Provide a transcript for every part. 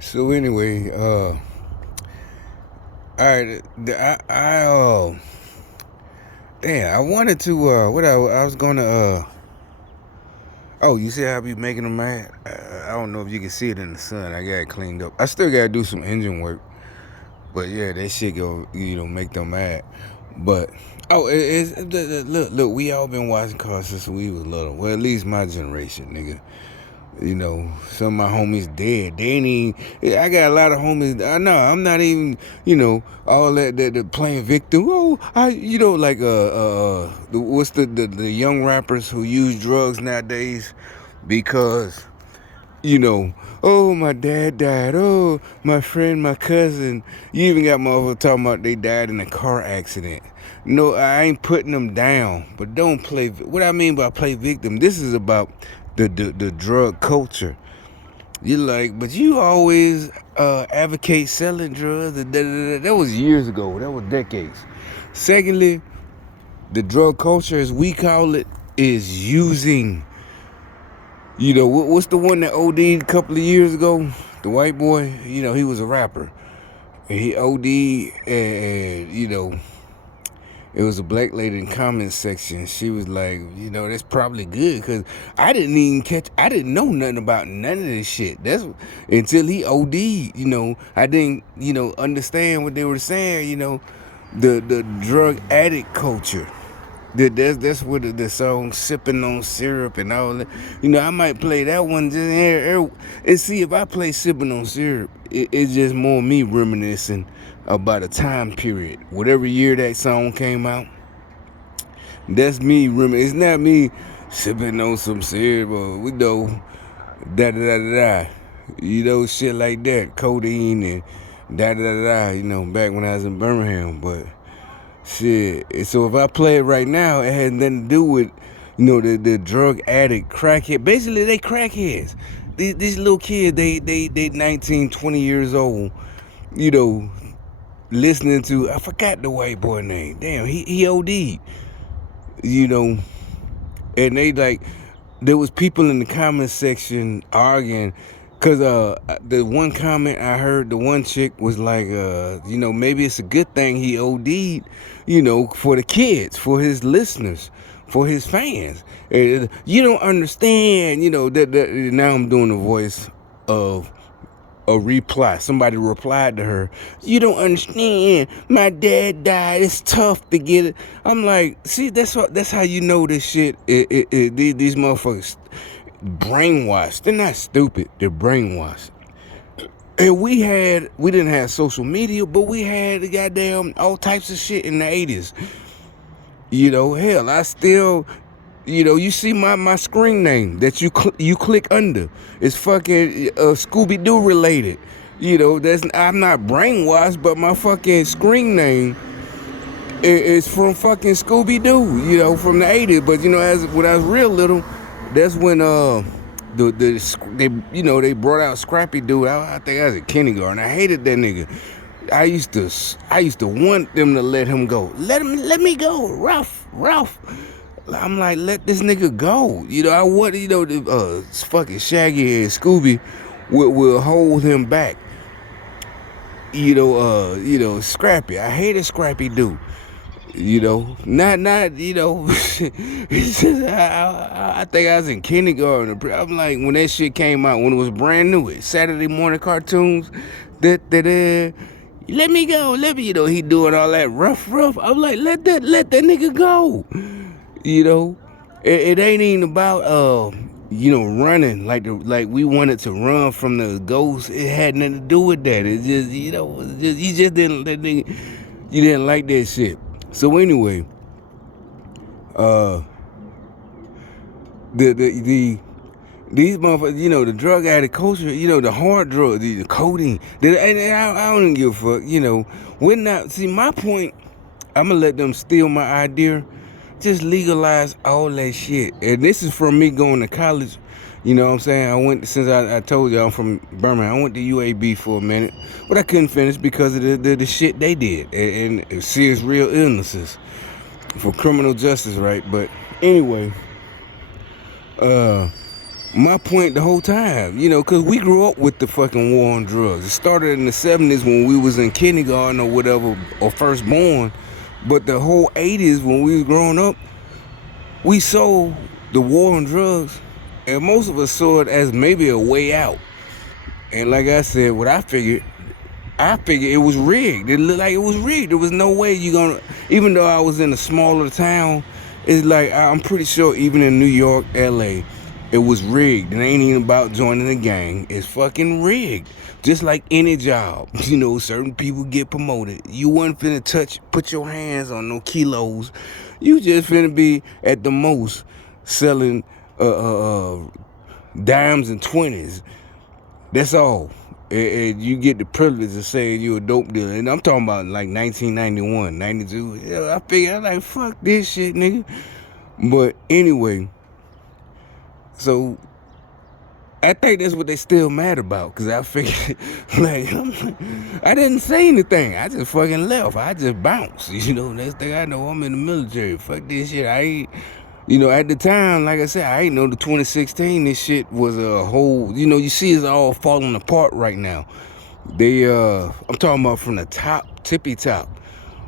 So anyway, all right, damn, I wanted to, I was gonna, oh, you see how I be making them mad? I don't know if you can see it in the sun. I got it cleaned up. I still gotta do some engine work, but yeah, that shit go, make them mad. But look, we all been watching cars since we was little. Well, at least my generation, nigga. Some of my homies dead. They ain't even. I got a lot of homies. I know. I'm not even. All that playing victim. Oh, like what's the young rappers who use drugs nowadays because oh, my dad died. Oh, my friend, my cousin. You even got motherfuckers talking about they died in a car accident. No, I ain't putting them down, but don't play. What I mean by play victim, this is about the drug culture. You like, but you always advocate selling drugs. That was years ago. That was decades. Secondly, the drug culture, as we call it, is using. What's the one that OD'd a couple of years ago? The white boy. He was a rapper. And he OD'd, and it was a black lady in the comments section. She was like, that's probably good because I didn't know nothing about none of this shit. That's until he OD'd. I didn't, understand what they were saying. The drug addict culture. That's what the song "Sipping on Syrup" and all that. I might play that one just here and see if I play "Sipping on Syrup." It's just more me reminiscing about a time period, whatever year that song came out. That's me It's not me sipping on some syrup or da da da da da. Shit like that, codeine and da da da da. Back when I was in Birmingham, but. Shit. So if I play it right now, it has nothing to do with, the drug addict, crackhead. Basically, they crackheads. These little kids, they 19, 20 years old, listening to, I forgot the white boy name. Damn, he OD'd, and they like, there was people in the comment section arguing because the one comment I heard, the one chick was like, maybe it's a good thing he OD'd, for the kids, for his listeners, for his fans. You don't understand, that now I'm doing the voice of a reply. Somebody replied to her, "You don't understand. My dad died. It's tough to get it." I'm like, see, that's how you know this shit. These motherfuckers brainwashed. They're not stupid. They're brainwashed. And we didn't have social media, but we had the goddamn all types of shit in the 80s. Hell, I still, you see my screen name that you click under. It's fucking Scooby-Doo related. I'm not brainwashed, but my fucking screen name is from fucking Scooby-Doo, from the 80s. But when I was real little, that's when they brought out Scrappy Doo. I think I was in kindergarten. I hated that nigga. I used to want them to let him go. Let me go, Ralph. I'm like, let this nigga go. I want, the fucking Shaggy and Scooby will hold him back. Scrappy. I hated Scrappy Doo. Not it's just, I think I was in kindergarten. I'm like, when that shit came out, when it was brand new, Saturday morning cartoons, let me go, he doing all that rough. I'm like, let that nigga go. It ain't even about running like we wanted to run from the ghost. It had nothing to do with that. It just you just didn't that nigga, you didn't like that shit. So anyway, the these motherfuckers, the drug addict culture, the hard drug, the codeine, and I don't even give a fuck, we're not, see, my point, I'm gonna let them steal my idea, just legalize all that shit. And this is from me going to college, you know what I'm saying? I went, since I told you I'm from Birmingham, I went to UAB for a minute, but I couldn't finish because of the shit they did, and serious real illnesses for criminal justice, right? But anyway, my point the whole time, because we grew up with the fucking war on drugs. It started in the 70s when we was in kindergarten or whatever, or first born. But the whole 80s when we was growing up, we saw the war on drugs, and most of us saw it as maybe a way out. And like I said, what I figured it was rigged. It looked like it was rigged. There was no way you gonna, even though I was in a smaller town, it's like, I'm pretty sure even in New York, LA, it was rigged. It ain't even about joining a gang. It's fucking rigged. Just like any job. Certain people get promoted. You wasn't finna put your hands on no kilos. You just finna be at the most selling dimes and 20s. That's all. And you get the privilege of saying you're a dope dealer. And I'm talking about like 1991, 92. Yeah, I figured, I'm like, fuck this shit, nigga. But anyway, so I think that's what they still mad about. Because I figured, I didn't say anything. I just fucking left. I just bounced. Next thing I know, I'm in the military. Fuck this shit. I ain't... at the time, like I said, I ain't know the 2016, this shit was a whole, you see it's all falling apart right now. I'm talking about from the top, tippy top.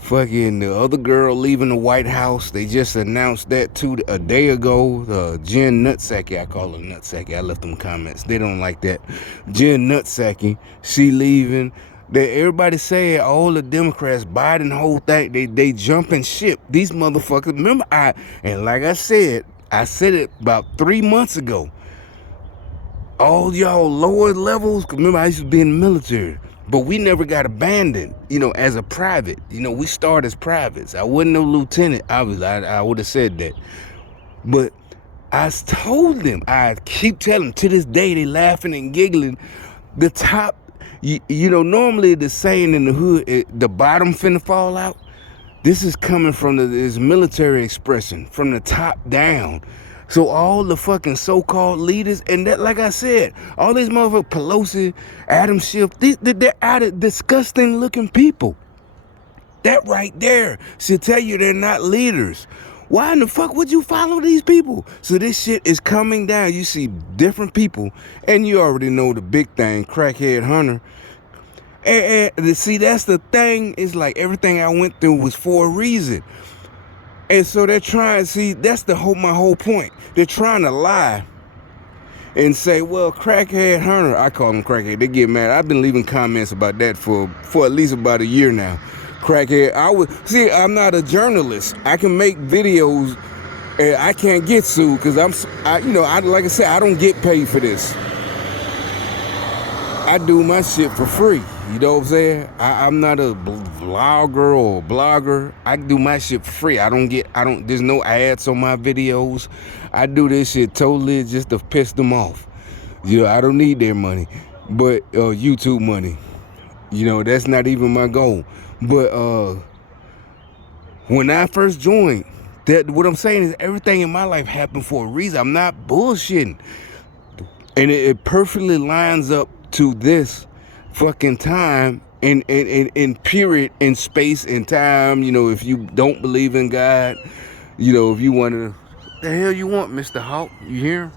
Fucking the other girl leaving the White House, they just announced that too a day ago. Jen Nutsacky, I call her Nutsacky, I left them comments, they don't like that. Jen Nutsacky, she leaving. Everybody saying all the Democrats, Biden, whole thing, they jumping ship. These motherfuckers, remember and like I said it about 3 months ago. All y'all lower levels, remember I used to be in the military, but we never got abandoned, as a private. We started as privates. I wasn't no lieutenant. I would have said that. But I told them, I keep telling them, to this day, they laughing and giggling. The top, normally the saying in the hood, the bottom finna fall out. This is coming from this military expression, from the top down. So all the fucking so-called leaders, and that, like I said, all these motherfuckers, Pelosi, Adam Schiff, they're out of disgusting looking people. That right there should tell you they're not leaders. Why in the fuck would you follow these people? So this shit is coming down. You see different people, and you already know the big thing, crackhead Hunter. And see, that's the thing. It's like everything I went through was for a reason. And so they're trying, see, that's my whole point. They're trying to lie and say, well, crackhead Hunter, I call him crackhead. They get mad. I've been leaving comments about that for at least about a year now. Crackhead, I'm not a journalist. I can make videos and I can't get sued because like I said, I don't get paid for this. I do my shit for free. You know what I'm saying? I'm not a vlogger or blogger. I do my shit for free. There's no ads on my videos. I do this shit totally just to piss them off. I don't need their money, but YouTube money. That's not even my goal. But when I first joined, what I'm saying is everything in my life happened for a reason. I'm not bullshitting. And it perfectly lines up to this fucking time in period, in space and time. If you don't believe in God, if you want to, what the hell you want, Mr. Hawk? You hear?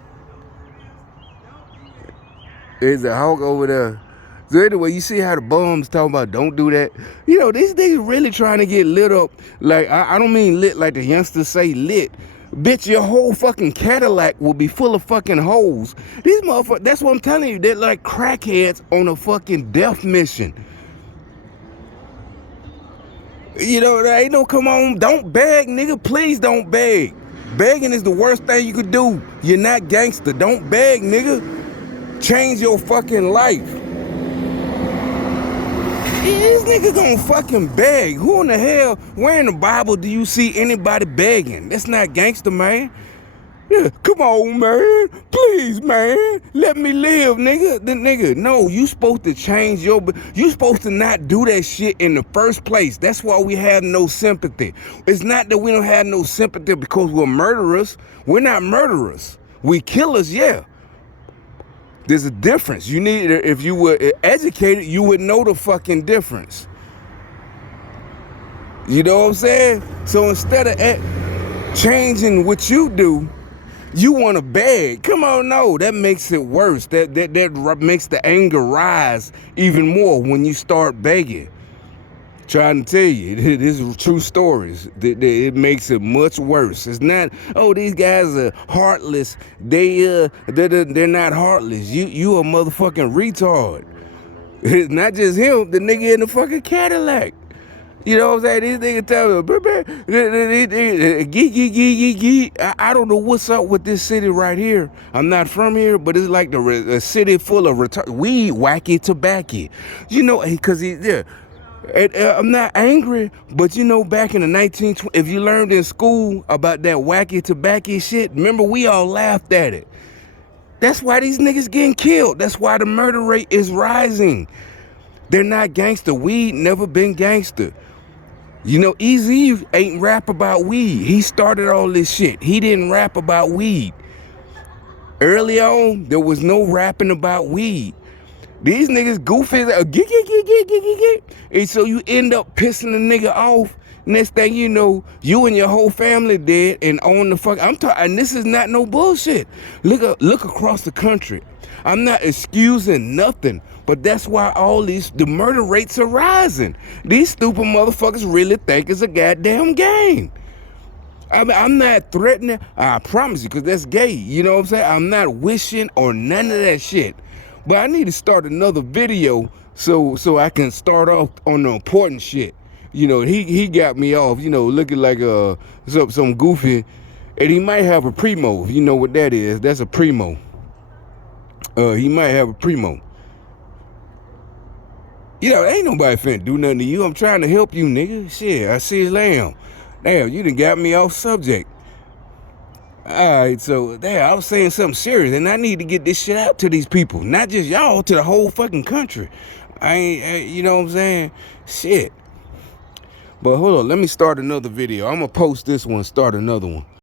There's a hawk over there. So anyway, you see how the bums talking about don't do that. These niggas really trying to get lit up. Like, I don't mean lit like the youngsters say lit. Bitch, your whole fucking Cadillac will be full of fucking holes. These motherfuckers, that's what I'm telling you. They're like crackheads on a fucking death mission. There ain't no come on. Don't beg, nigga. Please don't beg. Begging is the worst thing you could do. You're not gangster. Don't beg, nigga. Change your fucking life. These niggas gonna fucking beg. Who in the hell, where in the Bible do you see anybody begging? That's not gangster, man. Yeah, come on, man. Please, man. Let me live, nigga. No, you supposed to change you supposed to not do that shit in the first place. That's why we have no sympathy. It's not that we don't have no sympathy because we're murderers. We're not murderers. We killers, yeah. There's a difference. If you were educated, you would know the fucking difference. You know what I'm saying? So instead of changing what you do, You want to beg. Come on, no. That makes it worse. That makes the anger rise even more when you start begging. Trying to tell you, this is true stories. It makes it much worse. It's not, oh, these guys are heartless. They're not heartless. You a motherfucking retard. It's not just him, the nigga in the fucking Cadillac. You know what I'm saying? These niggas tell me, I don't know what's up with this city right here. I'm not from here, but it's like a city full of weed, wacky tobacco. You know, because I'm not angry, but you know, back in the 1920s, if you learned in school about that wacky tobacco shit, remember we all laughed at it. That's why these niggas getting killed. That's why the murder rate is rising. They're not gangster. Weed never been gangster. You know, Eazy ain't rap about weed. He started all this shit. He didn't rap about weed. Early on, there was no rapping about weed. These niggas goofy, and so you end up pissing the nigga off. Next thing you know, you and your whole family dead and on the fuck. I'm talking, and this is not no bullshit. Look across the country. I'm not excusing nothing, but that's why the murder rates are rising. These stupid motherfuckers really think it's a goddamn game. I mean, I'm not threatening, I promise you, because that's gay. You know what I'm saying? I'm not wishing or none of that shit. But I need to start another video so I can start off on the important shit. You know, he got me off, you know, looking like some goofy, and he might have a primo. You know what that is? That's a primo. He might have a primo. You know, ain't nobody finna do nothing to you. I'm trying to help you, nigga. Shit, I see his lamb. Damn, you done got me off subject. All right, so I was saying something serious, and I need to get this shit out to these people, not just y'all, to the whole fucking country. You know what I'm saying? Shit. But hold on, let me start another video. I'm gonna post this one, start another one.